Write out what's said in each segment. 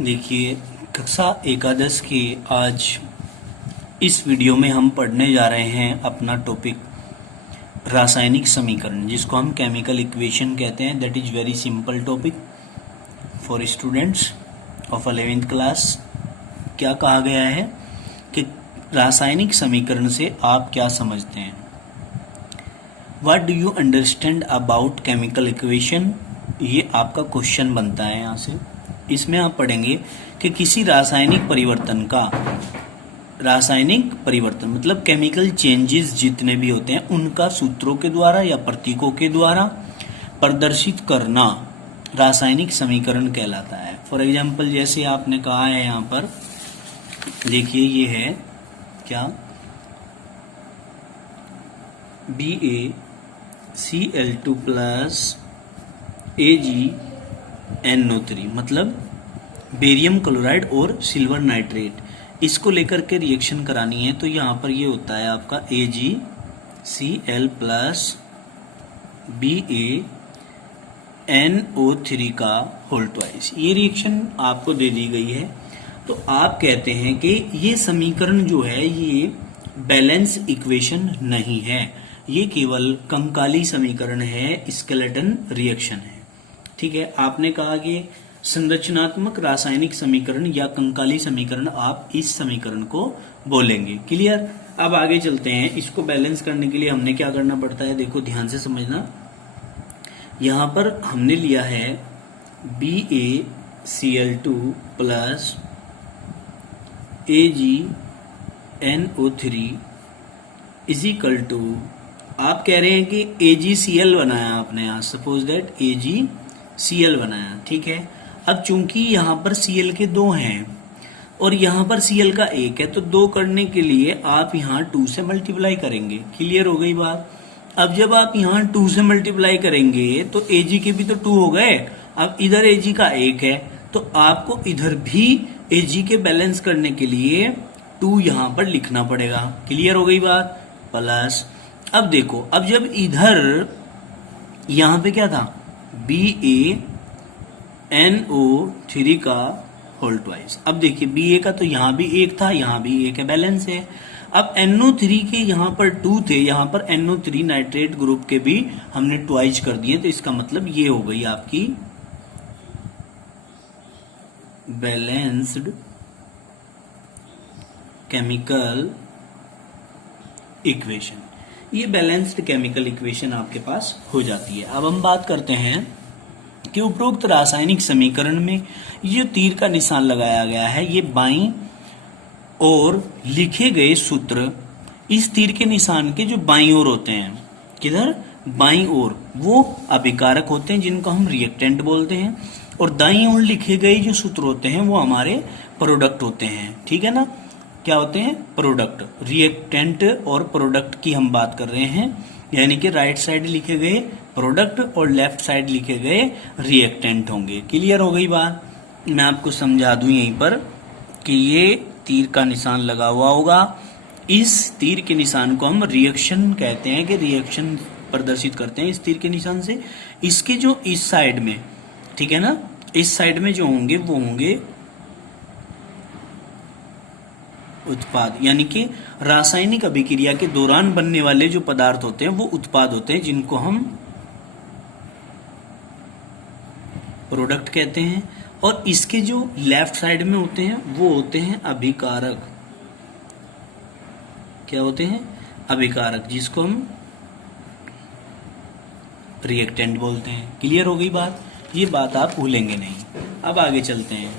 देखिए, कक्षा एकादश के आज इस वीडियो में हम पढ़ने जा रहे हैं अपना टॉपिक रासायनिक समीकरण, जिसको हम केमिकल इक्वेशन कहते हैं। That is very simple topic for students of 11th class. क्या कहा गया है कि रासायनिक समीकरण से आप क्या समझते हैं? What do you understand about chemical equation? ये आपका क्वेश्चन बनता है यहाँ से। इसमें आप पढ़ेंगे कि किसी रासायनिक परिवर्तन मतलब केमिकल चेंजेस जितने भी होते हैं उनका सूत्रों के द्वारा या प्रतीकों के द्वारा प्रदर्शित करना रासायनिक समीकरण कहलाता है। फॉर एग्जाम्पल, जैसे आपने कहा है यहाँ पर, देखिए ये है क्या, BaCl2 प्लस AgNO3 मतलब बेरियम क्लोराइड और सिल्वर नाइट्रेट। इसको लेकर के रिएक्शन करानी है तो यहाँ पर ये होता है आपका AgCl प्लस BaNO3 का होल ट्वाइस। ये रिएक्शन आपको दे दी गई है। तो आप कहते हैं कि ये समीकरण जो है ये बैलेंस इक्वेशन नहीं है, ये केवल कंकाली समीकरण है, स्केलेटन रिएक्शन है। ठीक है, आपने कहा कि संरचनात्मक रासायनिक समीकरण या कंकाली समीकरण, आप इस समीकरण को बोलेंगे। क्लियर? अब आगे चलते हैं। इसको बैलेंस करने के लिए हमने क्या करना पड़ता है, देखो ध्यान से समझना। यहां पर हमने लिया है BaCl2 plus AgNO3 is equal to, आप कह रहे हैं कि AgCl बनाया आपने यहाँ, सपोज दैट AgCl बनाया। ठीक है, अब चूंकि यहाँ पर Cl के 2 हैं और यहाँ पर Cl का 1 है, तो 2 करने के लिए आप यहाँ 2 से मल्टीप्लाई करेंगे। क्लियर हो गई बात? अब जब आप यहाँ 2 से मल्टीप्लाई करेंगे तो Ag के भी तो 2 हो गए। अब इधर Ag का 1 है तो आपको इधर भी Ag के बैलेंस करने के लिए 2 यहाँ पर लिखना पड़ेगा। क्लियर हो गई बात? प्लस, अब देखो, अब जब इधर यहाँ पे क्या था, BaNO3 का होल ट्वाइस। अब देखिए Ba का तो यहाँ भी 1 था, यहाँ भी 1 है, बैलेंस है। अब NO3 के यहाँ पर 2 थे, यहाँ पर NO3 नाइट्रेट ग्रुप के भी हमने ट्वाइस कर दिए, तो इसका मतलब ये हो गई आपकी बैलेंस्ड केमिकल इक्वेशन। ये बैलेंस्ड केमिकल इक्वेशन आपके पास हो जाती है। अब हम बात करते हैं कि उपरोक्त रासायनिक समीकरण में ये तीर का निशान लगाया गया है, ये बाईं ओर लिखे गए सूत्र इस तीर के निशान के जो बाईं ओर होते हैं, किधर, बाईं ओर, वो अभिकारक होते हैं जिनको हम रिएक्टेंट बोलते हैं, और दाईं ओर लिखे गए जो सूत्र होते हैं वो हमारे प्रोडक्ट होते हैं। ठीक है ना? क्या होते हैं? प्रोडक्ट। रिएक्टेंट और प्रोडक्ट की हम बात कर रहे हैं, यानी कि राइट साइड लिखे गए प्रोडक्ट और लेफ्ट साइड लिखे गए रिएक्टेंट होंगे। क्लियर हो गई बात? मैं आपको समझा दूं यहीं पर कि ये तीर का निशान लगा हुआ होगा, इस तीर के निशान को हम रिएक्शन कहते हैं, कि रिएक्शन प्रदर्शित करते हैं इस तीर के निशान से। इसके जो इस साइड में, ठीक है ना, इस साइड में जो होंगे वो होंगे उत्पाद, यानी कि रासायनिक अभिक्रिया के दौरान बनने वाले जो पदार्थ होते हैं वो उत्पाद होते हैं, जिनको हम प्रोडक्ट कहते हैं। और इसके जो लेफ्ट साइड में होते हैं वो होते हैं अभिकारक। क्या होते हैं? अभिकारक, जिसको हम रिएक्टेंट बोलते हैं। क्लियर हो गई बात? ये बात आप भूलेंगे नहीं। अब आगे चलते हैं।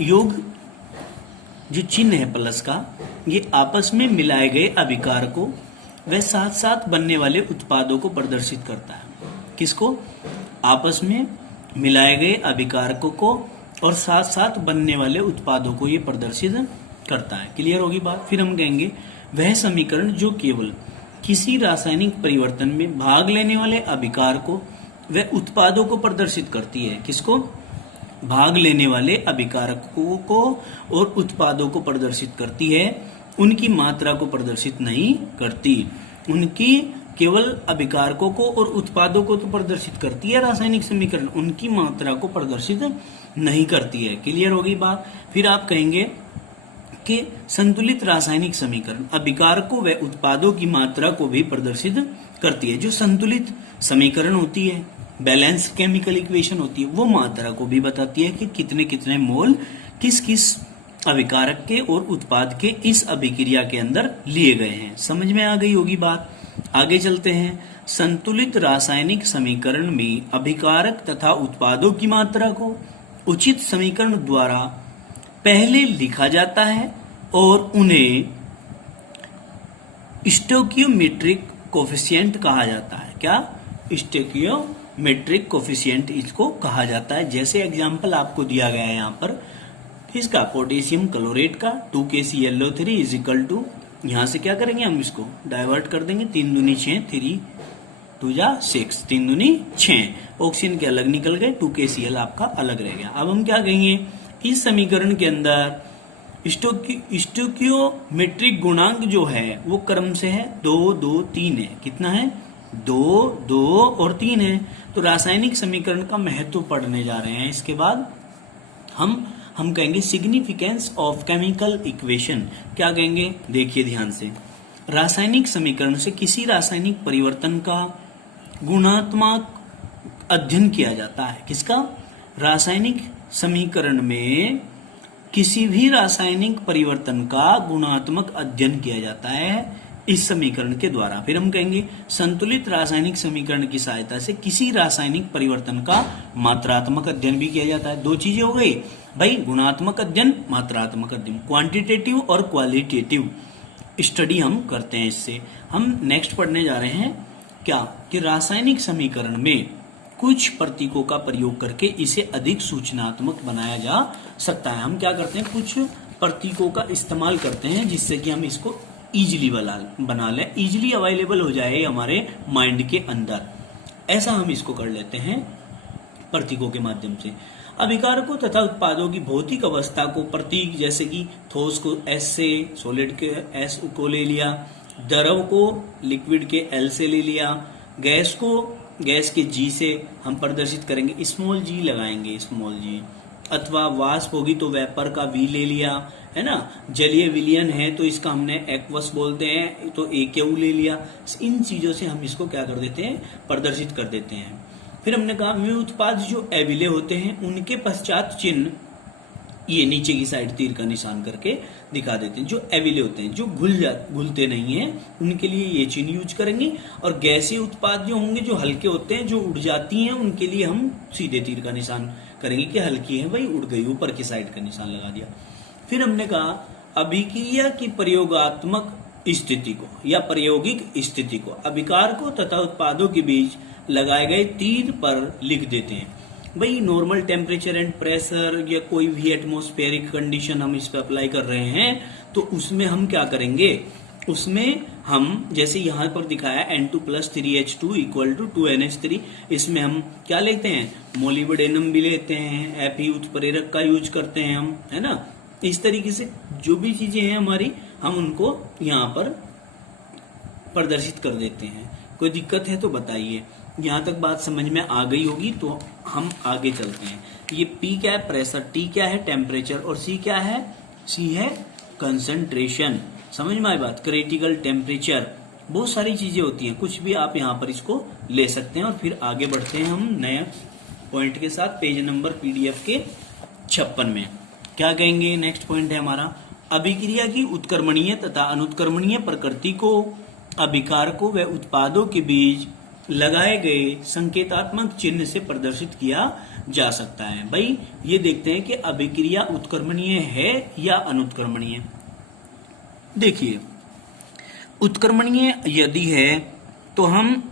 योग जो चिन्ह है प्लस का, ये आपस में मिलाए गए अभिकारकों व साथ साथ बनने वाले उत्पादों को प्रदर्शित करता है। किसको? आपस में मिलाए गए अभिकारकों को और साथ साथ बनने वाले उत्पादों को ये प्रदर्शित करता है। क्लियर होगी बात? फिर हम कहेंगे वह समीकरण जो केवल किसी रासायनिक परिवर्तन में भाग लेने वाले अभिकारकों व उत्पादों को प्रदर्शित करती है। किसको? भाग लेने वाले अभिकारकों को और उत्पादों को प्रदर्शित करती है, उनकी मात्रा को प्रदर्शित नहीं करती। उनकी केवल अभिकारकों को और उत्पादों को तो प्रदर्शित करती है रासायनिक समीकरण, उनकी मात्रा को प्रदर्शित नहीं करती है। क्लियर होगी बात। फिर आप कहेंगे कि संतुलित रासायनिक समीकरण अभिकारकों व उत्पादों की मात्रा को भी प्रदर्शित करती है। जो संतुलित समीकरण होती है, बैलेंस केमिकल इक्वेशन होती है, वो मात्रा को भी बताती है कि कितने कितने मोल किस किस अभिकारक के और उत्पाद के इस अभिक्रिया के अंदर लिए गए हैं। समझ में आ गई होगी बात। आगे चलते हैं। संतुलित रासायनिक समीकरण में अभिकारक तथा उत्पादों की मात्रा को उचित समीकरण द्वारा पहले लिखा जाता है और उन्हें स्टोइकियोमेट्रिक कोफिशिएंट कहा जाता है। क्या? स्टोइकियोमेट्रिक कोफिशिएंट इसको कहा जाता है। जैसे एग्जांपल आपको दिया गया है यहाँ पर किसका? पोटेशियम क्लोरेट का 2KClO3 इज इक्वल टू, यहां से क्या करेंगे हम इसको डाइवर्ट कर देंगे, 3 दूनी 6, 3 2 जा 6, 3 दूनी 6, ऑक्सीजन के अलग निकल गए, 2KCl आपका अलग रह गया। अब हम क्या कहेंगे, इस समीकरण के अंदर स्टोइकियोमेट्रिक गुणांक जो है वो क्रम से है 2 2 3 है। कितना है? 2 2 और 3 है। तो रासायनिक समीकरण का महत्व पढ़ने जा रहे हैं। इसके बाद हम कहेंगे सिग्निफिकेंस ऑफ केमिकल इक्वेशन। क्या कहेंगे? देखिए ध्यान से। रासायनिक समीकरण से किसी रासायनिक परिवर्तन का गुणात्मक अध्ययन किया जाता है। किसका? रासायनिक समीकरण में किसी भी रासायनिक परिवर्तन का गुणात्मक अध्ययन किया जाता है इस समीकरण के द्वारा। फिर हम कहेंगे संतुलित रासायनिक समीकरण की सहायता से किसी रासायनिक परिवर्तन का मात्रात्मक अध्ययन भी किया जाता है। 2 चीजें हो गई भाई, गुणात्मक अध्ययन, मात्रात्मक अध्ययन। क्वांटिटेटिव और क्वालिटेटिव स्टडी हम करते हैं। इससे हम नेक्स्ट पढ़ने जा रहे हैं क्या कि रासायनिक समीकरण में कुछ प्रतीकों का प्रयोग करके इसे अधिक सूचनात्मक बनाया जा सकता है। हम क्या करते हैं, कुछ प्रतीकों का इस्तेमाल करते हैं जिससे कि हम इसको इजीली बना लें, इजीली अवेलेबल हो जाए हमारे माइंड के अंदर। ऐसा हम इसको कर लेते हैं प्रतीकों के माध्यम से। अभिकारकों तथा उत्पादों की भौतिक अवस्था को प्रतीक, जैसे कि ठोस को S से, सॉलिड के S को ले लिया, द्रव को लिक्विड के L से ले लिया, गैस को गैस के G से हम प्रदर्शित करेंगे, स्मॉल g लगाएंगे, स्मॉल g। अथवा वाष्प होगी तो वेपर का V ले लिया, है ना। जलीय विलयन है तो इसका हमने एक्वस बोलते हैं तो AQ ले लिया। इन चीजों से हम इसको क्या कर देते हैं, प्रदर्शित कर देते हैं। फिर हमने कहा वे उत्पाद जो एविले होते हैं उनके पश्चात चिन्ह, ये नीचे की साइड तीर का निशान करके दिखा देते हैं। जो एविले होते हैं, जो घुलते नहीं है, उनके लिए ये चिन्ह यूज करेंगे। और गैसीय उत्पाद जो होंगे, जो हल्के होते हैं, जो उड़ जाती हैं, उनके लिए हम सीधे तीर का निशान करेंगे कि हल्की है भाई, उड़ गई, ऊपर की साइड का निशान लगा दिया। फिर हमने कहा अभिक्रिया की प्रयोगात्मक स्थिति को या प्रायोगिक स्थिति को अभिकारकों तथा उत्पादों के बीच लगाए गए तीर पर लिख देते हैं। भाई नॉर्मल टेम्परेचर एंड प्रेशर या कोई भी एटमॉस्फेरिक कंडीशन हम इस पे अप्लाई कर रहे हैं तो उसमें हम क्या करेंगे, उसमें हम जैसे यहाँ पर दिखाया N2+3H2 इक्वल टू 2NH3, इसमें हम क्या लेते हैं, मोलिब्डेनम भी लेते हैं, Fe उत्प्रेरक का यूज करते हैं हम, है ना। इस तरीके से जो भी चीजें हैं हमारी, हम उनको यहाँ पर प्रदर्शित कर देते हैं। कोई दिक्कत है तो बताइए। यहाँ तक बात समझ में आ गई होगी तो हम आगे चलते हैं। ये P क्या है, प्रेशर, T क्या है, टेम्परेचर, और C क्या है, C है कंसंट्रेशन। समझ में आई बात, क्रिटिकल टेम्परेचर, बहुत सारी चीजें होती हैं, कुछ भी आप यहाँ पर इसको ले सकते हैं। और फिर आगे बढ़ते हैं हम नए पॉइंट के साथ, पेज नंबर PDF के 56 में। क्या कहेंगे, नेक्स्ट पॉइंट है हमारा अभिक्रिया की उत्क्रमणीय तथा अनुत्क्रमणीय प्रकृति को अभिकारकों व उत्पादों के बीच लगाए गए संकेतात्मक चिन्ह से प्रदर्शित किया जा सकता है। भाई ये देखते हैं कि अभिक्रिया उत्क्रमणीय है या अनुत्क्रमणीय। देखिए उत्क्रमणीय यदि है तो हम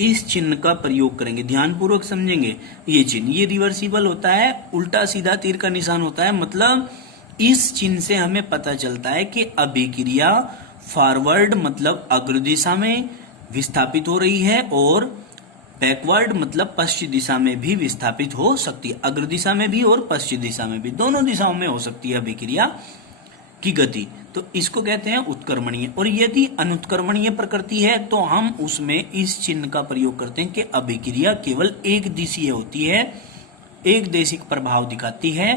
इस चिन्ह का प्रयोग करेंगे, ध्यानपूर्वक समझेंगे। ये चिन्ह ये रिवर्सिबल होता है, उल्टा सीधा तीर का निशान होता है, मतलब इस चिन्ह से हमें पता चलता है कि अभिक्रिया फॉरवर्ड मतलब अग्र दिशा में विस्थापित हो रही है और बैकवर्ड मतलब पश्चिम दिशा में भी विस्थापित हो सकती है। अग्र दिशा में भी और पश्चिम दिशा में भी, दोनों दिशाओं में हो सकती है अभिक्रिया। की गति, तो इसको कहते हैं उत्क्रमणीय। और यदि अनुत्क्रमणीय प्रकृति है तो हम उसमें इस चिन्ह का प्रयोग करते हैं कि अभिक्रिया केवल एक दिशीय होती है, एक देशिक प्रभाव दिखाती है,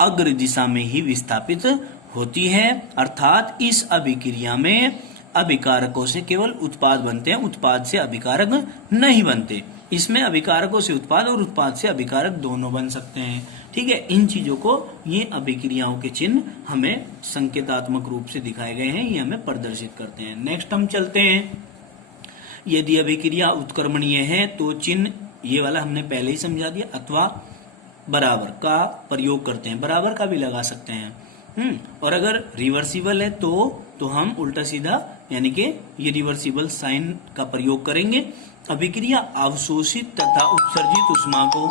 अग्र दिशा में ही विस्थापित होती है, अर्थात इस अभिक्रिया में अभिकारकों से केवल उत्पाद बनते हैं, उत्पाद से अभिकारक नहीं बनते। इसमें अभिकारकों से उत्पाद और उत्पाद से अभिकारक दोनों बन सकते हैं। ठीक है, इन चीजों को, ये अभिक्रियाओं के चिन्ह हमें संकेतात्मक रूप से दिखाए गए हैं, ये हमें प्रदर्शित करते हैं। नेक्स्ट हम चलते हैं, यदि अभिक्रिया उत्क्रमणीय है तो चिन्ह ये वाला हमने पहले ही समझा दिया, अथवा बराबर का प्रयोग करते हैं, बराबर का भी लगा सकते हैं। और अगर रिवर्सिबल है तो हम उल्टा सीधा यानी कि ये रिवर्सिबल साइन का प्रयोग करेंगे। अभिक्रिया अवशोषित तथा उत्सर्जित ऊष्मा को